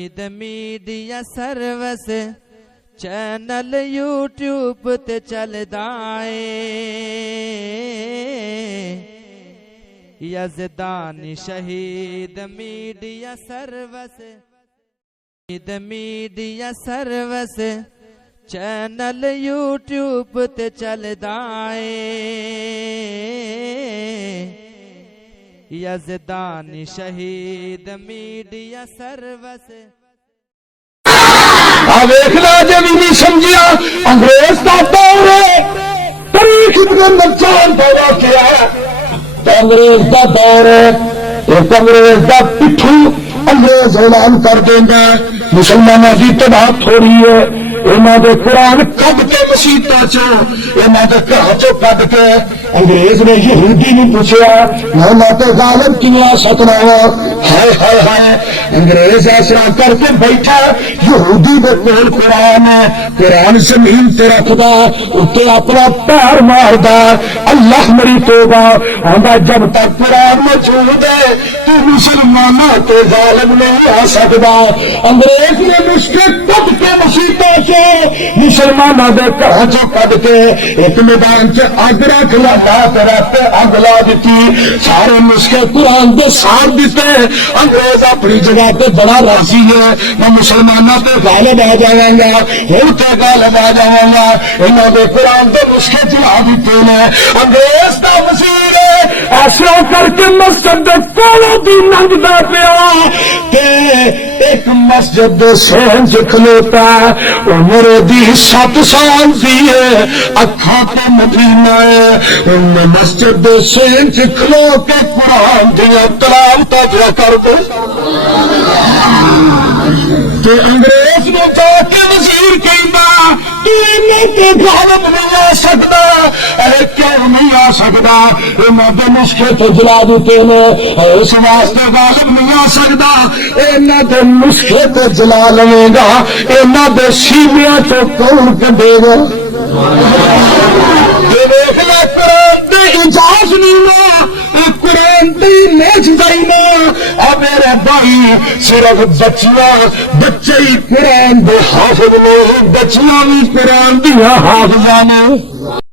میڈیا سروس چینل یوٹیوب تے چلدا اے یزدانی شہید میڈیا سروس چینل یوٹیوب تے چلدا اے یزدانی شہید میڈیا سروس ویکھنا جے بھی نہیں سمجھیا انگریز دا دور ہے تاریخ اتنے نقصان پیدا کیا انگریز دا دور ہے ایک انگریز دا پٹھو انگریز اعلان کر دیں گا مسلمانوں کی تباہ تھوڑی ہے انہاں دے قرآن کڈ کے مسیتاں چوں انہاں دے گھراں چوں کڈ کے انگریز نے یہودی نہیں پوچھیا محمد غالب کیویں آ سکنا ہائے ہائے ہائے انگریز ایسا کر کے بیٹھا یہودی دے کول قرآن زمین تے رکھدا اتے اپنا پیر ماردا اللہ مری توبہ آندا جب تک قرآن موجود ہے تو مسلمانوں تے غالب نہیں آ سکدا انگریز نے مشکل کٹ کے مسیتاں چوں مسلمانوں دے گھراں چوں کڈ کے ایک میدان چ اگ رکھ تے اگ لا دیتی سارے مشکل قرآن دے ساتھ دیتے انگریز اپنی جگہ پہ بڑا راضی ہے میں مسلمانوں تے غالب آ جاواں گا ہن تے غالب آ جاواں گا انہاں دے قرآن دے مشکل چلا دیتے نے انگریز دا وزیر ایسا کر کے مسجد دے کولوں دی لنگدا پیا تے ایک مسجد دے سینج کھلوتا عمر دی 7 سال دی ہے اکھاں تے مدینہ ہے ان مسجد دے سینج کھلو کے قرآن دیا تلاوتاں پیا کرتے تے انگریز نو جا کے وزیر کہندا تو انہاں تے غالب نہیں آ سکدا اے کیوں نہیں آ سکدا انہاں دے نسخے تے جلا دیتے نے اس واسطے غالب نہیں آ سکدا انہاں دے نسخے تے جلا لوے گا انہاں دے سیویاں تو کون کڈے گا دیکھ لے قرآن دے اجاز نہیں نا قرآن دے نیچ دائی نا میرے بھائی صرف بچے ہی قرآن دے حافظ نے بچیاں بھی قرآن دیا حافظاں نے